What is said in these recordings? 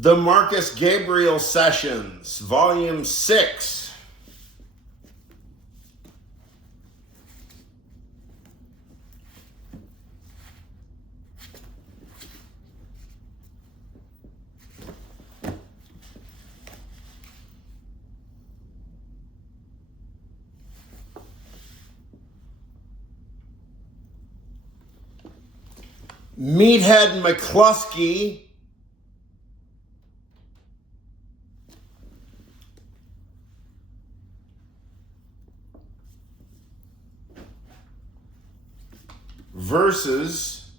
The Markvs Gabriel Sessions, Volume 6. Meathead Mcklusky versus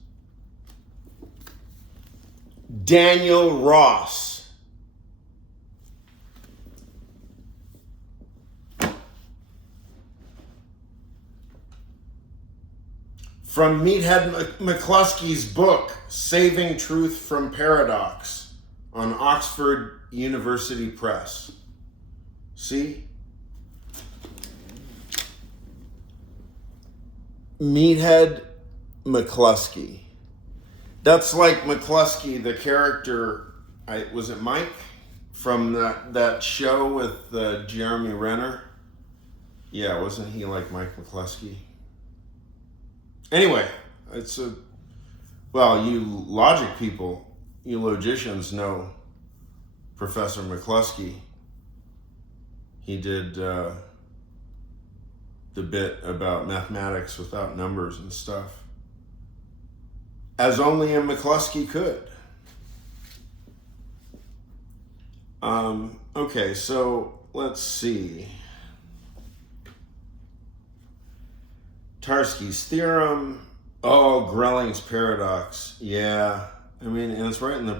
Daniel Ross. From Meathead Mcklusky's book, Saving Truth from Paradox, on Oxford University Press. See? Meathead Mcklusky. That's like Mcklusky, the character, was it Mike? From that show with Jeremy Renner? Yeah, wasn't he like Mike Mcklusky? Anyway, well, you logic people, you logicians know Professor Mcklusky. He did the bit about mathematics without numbers and stuff, as only a Mcklusky could. Okay, so let's see. Tarski's theorem. Oh, Grelling's paradox. Yeah, I mean, and it's right in the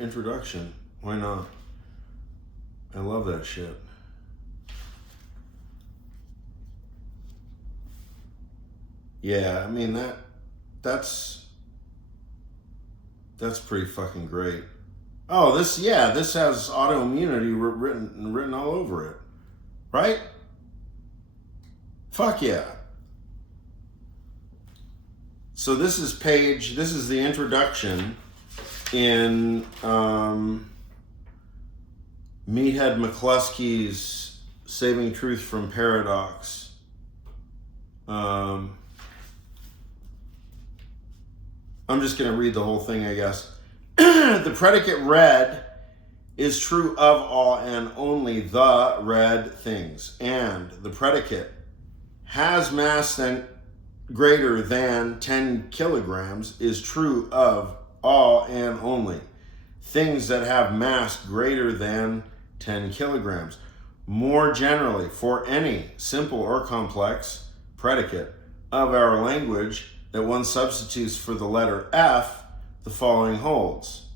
introduction. Why not? I love that shit. Yeah, I mean that's pretty fucking great. Oh, this has autoimmunity written all over it, right? Fuck yeah. So this is the introduction in Meathead Mcklusky's Saving Truth from Paradox. I'm just going to read the whole thing, I guess. The predicate red is true of all and only the red things. And the predicate has mass greater than 10 kilograms is true of all and only things that have mass greater than 10 kilograms. More generally, for any simple or complex predicate of our language that one substitutes for the letter F, the following holds.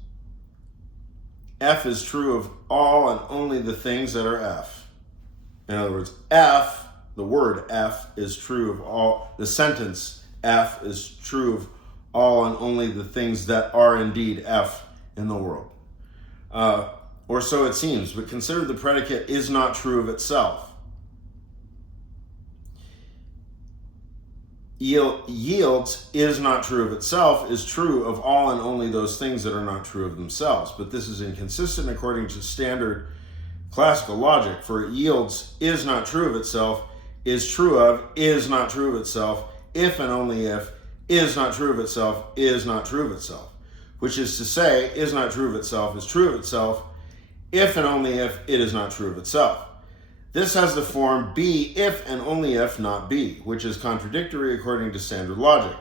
F is true of all and only the things that are F. In other words, F, the word F, is true of all, the sentence F is true of all and only the things that are indeed F in the world. Or so it seems, but consider the predicate is not true of itself. Yields is not true of itself is true of all and only those things that are not true of themselves. But this is inconsistent according to standard classical logic, for yields is not true of itself is true of is not true of itself if and only if is not true of itself is not true of itself. Which is to say, is not true of itself is true of itself if and only if it is not true of itself. This has the form be if and only if not be, which is contradictory according to standard logic.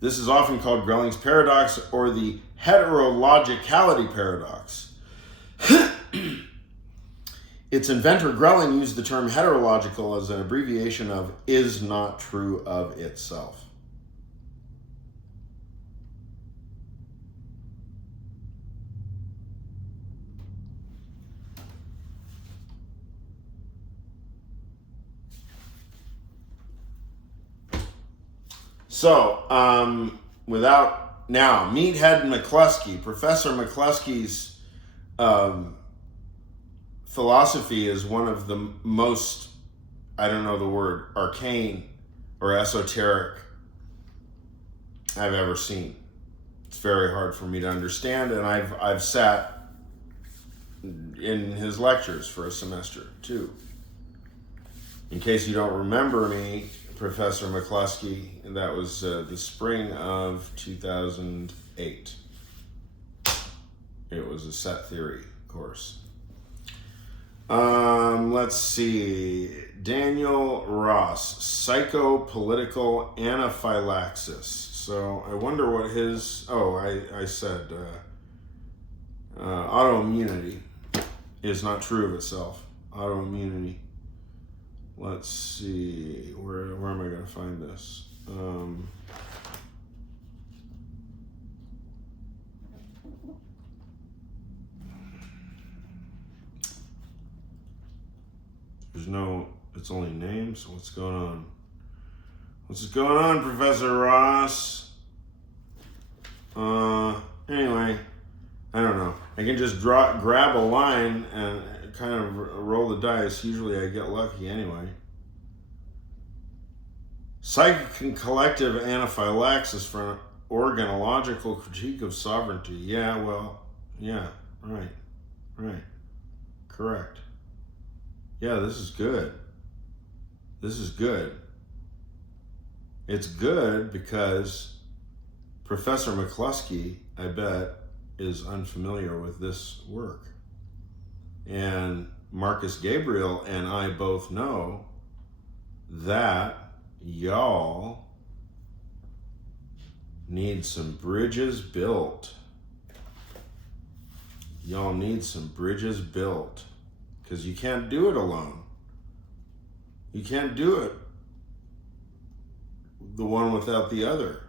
This is often called Grelling's paradox or the heterologicality paradox. Its inventor Grelling used the term heterological as an abbreviation of is not true of itself. So, Meathead Mcklusky, Professor Mcklusky's philosophy is one of the most, I don't know the word, arcane or esoteric I've ever seen. It's very hard for me to understand, and I've sat in his lectures for a semester too. In case you don't remember me, Professor Mcklusky, that was the spring of 2008. It was a set theory course. Let's see. Daniel Ross, psychopolitical anaphylaxis. So I wonder what his, I said autoimmunity is not true of itself. Autoimmunity. Let's see, where am I going to find this? It's only names. What's going on? What's going on, Professor Ross? Anyway, I don't know. I can just grab a line and kind of roll the dice. Usually I get lucky anyway. Psychic and collective anaphylaxis for an organological critique of sovereignty. Yeah, right. Correct. Yeah, this is good. It's good because Professor Mcklusky, I bet, is unfamiliar with this work. And Markvs Gabriel and I both know that y'all need some bridges built. Y'all need some bridges built. Because you can't do it alone. You can't do it the one without the other.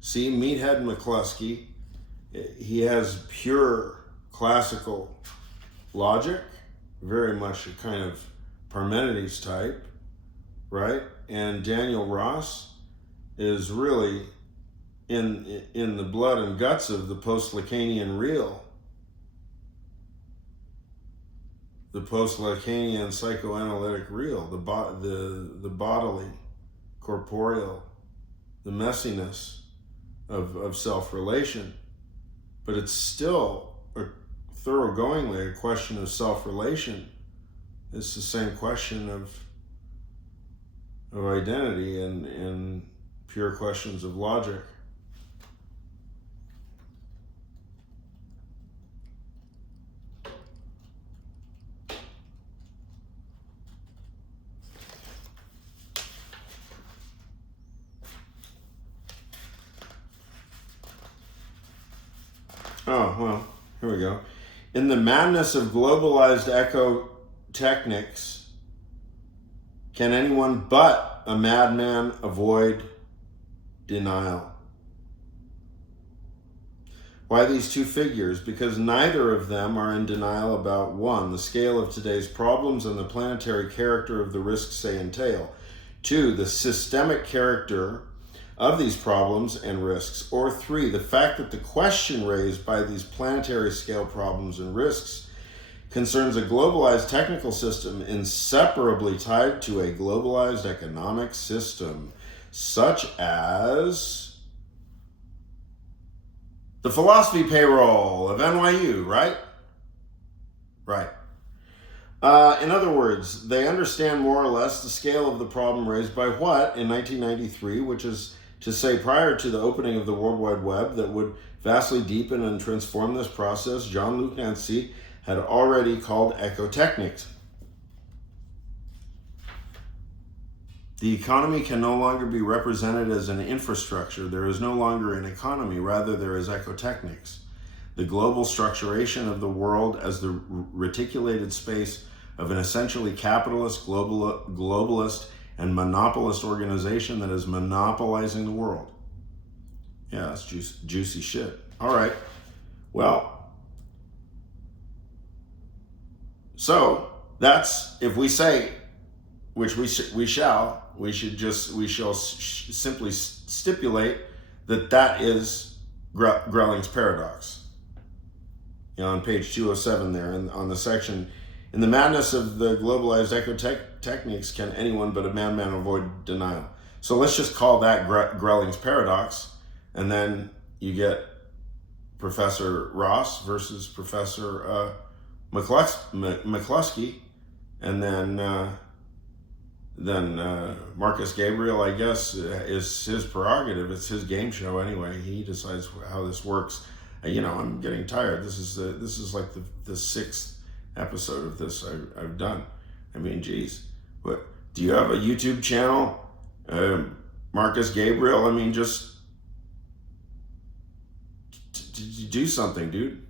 See, Meathead Mcklusky, he has pure classical logic, very much a kind of Parmenides type, right? And Daniel Ross is really in the blood and guts of the post-Lacanian real. The post-Lacanian psychoanalytic real, the bodily, corporeal, the messiness of self-relation. But it's still thoroughgoingly a question of self-relation. It's the same question of identity and pure questions of logic. Oh, well, here we go. In the madness of globalized eco-technics, can anyone but a madman avoid denial? Why these two figures? Because neither of them are in denial about one, the scale of today's problems and the planetary character of the risks they entail. Two, the systemic character of these problems and risks. Or three, the fact that the question raised by these planetary scale problems and risks concerns a globalized technical system inseparably tied to a globalized economic system, such as the philosophy payroll of NYU, right? Right. In other words, they understand more or less the scale of the problem raised by what, in 1993, which is to say prior to the opening of the World Wide Web that would vastly deepen and transform this process, Jean-Luc Nancy had already called ecotechnics. The economy can no longer be represented as an infrastructure. There is no longer an economy, rather there is ecotechnics. The global structuration of the world as the reticulated space of an essentially capitalist, globalist, and monopolist organization that is monopolizing the world. Yeah, that's juicy shit. All right. Well, so that's, if we say, which we shall simply stipulate that is Grelling's paradox. You know, on page 207 there, and on the section, in the madness of the globalized ecotechnics, can anyone but a madman avoid denial? So let's just call that Grelling's paradox, and then you get Professor Ross versus Professor Mcklusky, and then Markvs Gabriel, I guess, is his prerogative. It's his game show anyway. He decides how this works. I'm getting tired. This is like the sixth episode of this I've done. I mean, geez. But do you have a YouTube channel, Markvs Gabriel? I mean, just do something, dude.